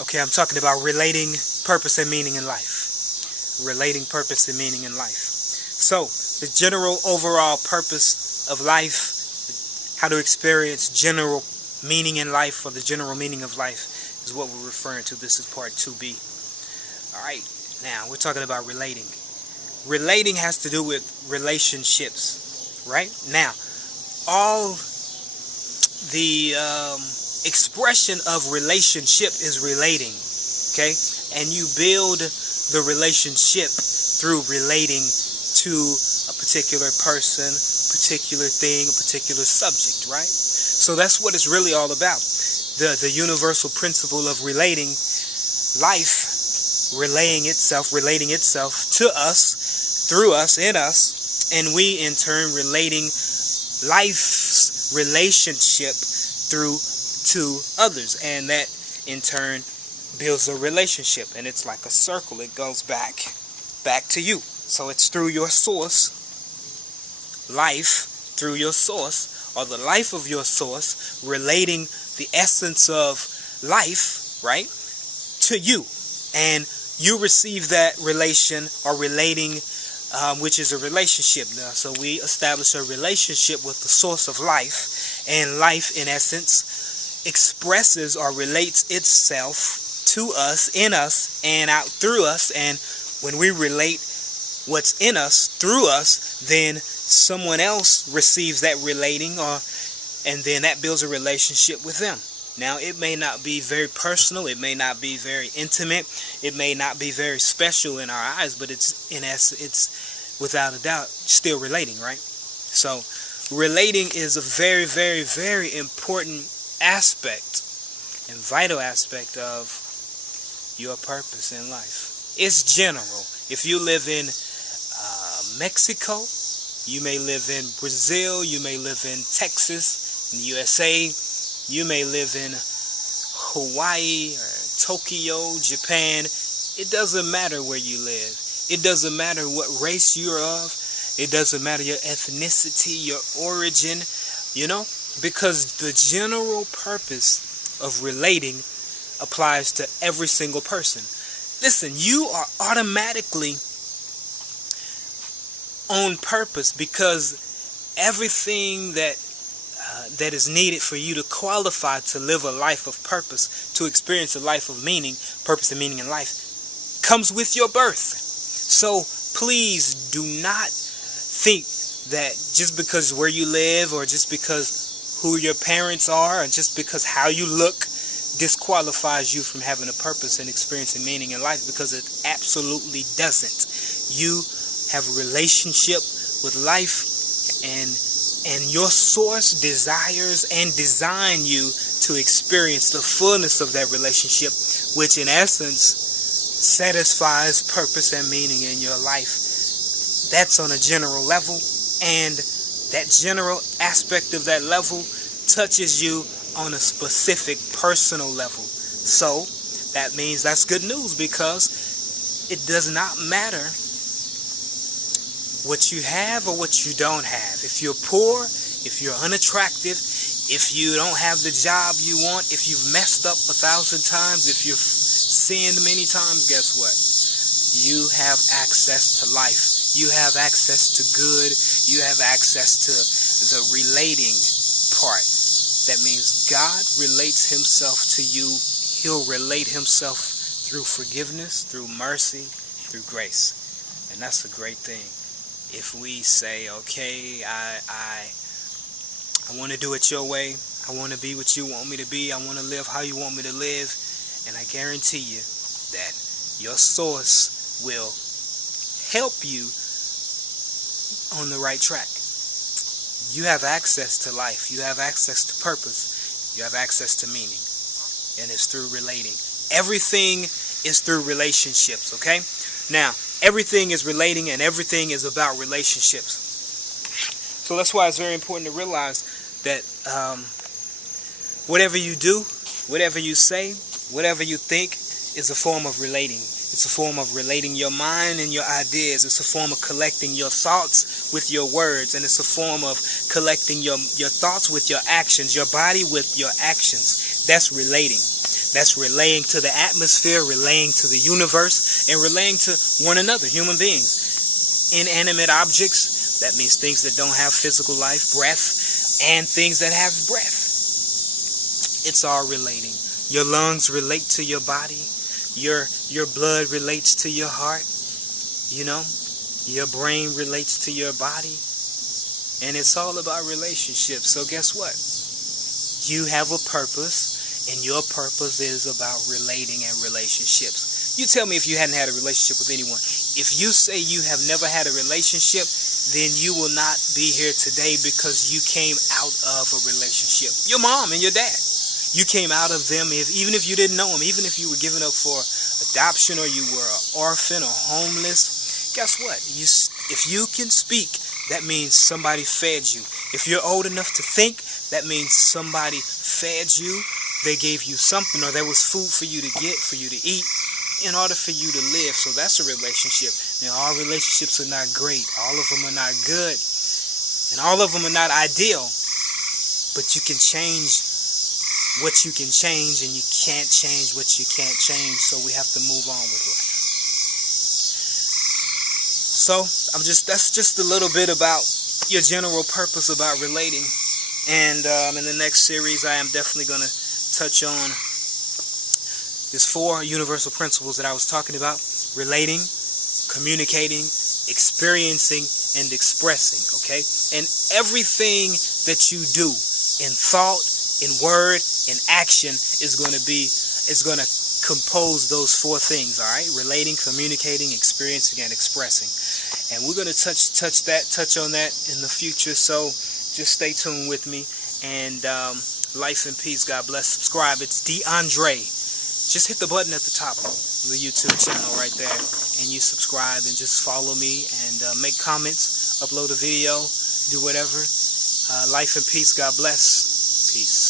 Okay, I'm talking about relating purpose and meaning in life. Relating purpose and meaning in life. So, the general overall purpose of life, how to experience general meaning in life, or the general meaning of life, is what we're referring to. This is part 2B. Alright, now we're talking about relating. Relating has to do with relationships, right? Now, all the expression of relationship is relating, okay? And you build the relationship through relating to a particular person, particular thing, a particular subject, right? So that's what it's really all about. The universal principle of relating, life relating itself to us, through us, in us, and we in turn relating life's relationship through to others, and that in turn builds a relationship, and it's like a circle. It goes back to you. So it's through your source, life through your source, or the life of your source, relating the essence of life, right, to you, and you receive that relation or relating, which is a relationship now. So we establish a relationship with the source of life, and life in essence expresses or relates itself to us, in us, and out through us. And when we relate what's in us through us, then someone else receives that relating, and then that builds a relationship with them. Now, it may not be very personal, it may not be very intimate, it may not be very special in our eyes, but it's without a doubt still relating, right? So relating is a very, very, very important aspect and vital aspect of your purpose in life. It's general. If you live in Mexico, you may live in Brazil, you may live in Texas, in the USA, you may live in Hawaii or Tokyo, Japan. It doesn't matter where you live. It doesn't matter what race you're of. It doesn't matter your ethnicity, your origin, because the general purpose of relating applies to every single person. Listen, you are automatically on purpose, because everything that is needed for you to qualify to live a life of purpose, to experience a life of meaning, purpose and meaning in life, comes with your birth. So please do not think that just because where you live, or just because who your parents are, or just because how you look disqualifies you from having a purpose and experiencing meaning in life, because it absolutely doesn't. You have a relationship with life, and your source desires and design you to experience the fullness of that relationship, which in essence satisfies purpose and meaning in your life. That's on a general level, and that general aspect of that level touches you on a specific personal level. So that means that's good news, because it does not matter what you have or what you don't have. If you're poor, if you're unattractive, if you don't have the job you want, if you've messed up 1,000 times, if you've sinned many times, guess what? You have access to life. You have access to good. You have access to the relating part. That means God relates himself to you. He'll relate himself through forgiveness, through mercy, through grace. And that's a great thing. If we say, okay, I want to do it your way. I want to be what you want me to be. I want to live how you want me to live. And I guarantee you that your source will help you on the right track. You have access to life. You have access to purpose. You have access to meaning. And it's through relating. Everything is through relationships, okay? Now, everything is relating, and everything is about relationships. So that's why it's very important to realize that whatever you do, whatever you say, whatever you think is a form of relating. It's a form of relating your mind and your ideas. It's a form of collecting your thoughts with your words. And it's a form of collecting your thoughts with your actions, your body with your actions. That's relating. That's relaying to the atmosphere, relaying to the universe, and relaying to one another, human beings. Inanimate objects, that means things that don't have physical life, breath, and things that have breath. It's all relating. Your lungs relate to your body. Your blood relates to your heart. You know, your brain relates to your body. And it's all about relationships. So guess what? You have a purpose, and your purpose is about relating and relationships. You tell me if you hadn't had a relationship with anyone. If you say you have never had a relationship, then you will not be here today because you came out of a relationship. Your mom and your dad. You came out of them, even if you didn't know them, even if you were given up for adoption or you were an orphan or homeless. Guess what? If you can speak, that means somebody fed you. If you're old enough to think, that means somebody fed you. They gave you something, or there was food for you to get, for you to eat, in order for you to live. So that's a relationship. Now, all relationships are not great. All of them are not good. And all of them are not ideal. But you can change what you can change, and you can't change what you can't change. So we have to move on with life. So that's just a little bit about your general purpose about relating. And in the next series, I am definitely going to touch on these 4 universal principles that I was talking about: relating, communicating, experiencing, and expressing. Okay? And everything that you do in thought, in word, in action is going to compose those 4 things. All right? Relating, communicating, experiencing, and expressing. And we're going to touch on that in the future. So just stay tuned with me. And life and peace. God bless. Subscribe. It's DeAndre. Just hit the button at the top of the YouTube channel right there, and you subscribe and just follow me and make comments, upload a video, do whatever. Life and peace. God bless. Peace.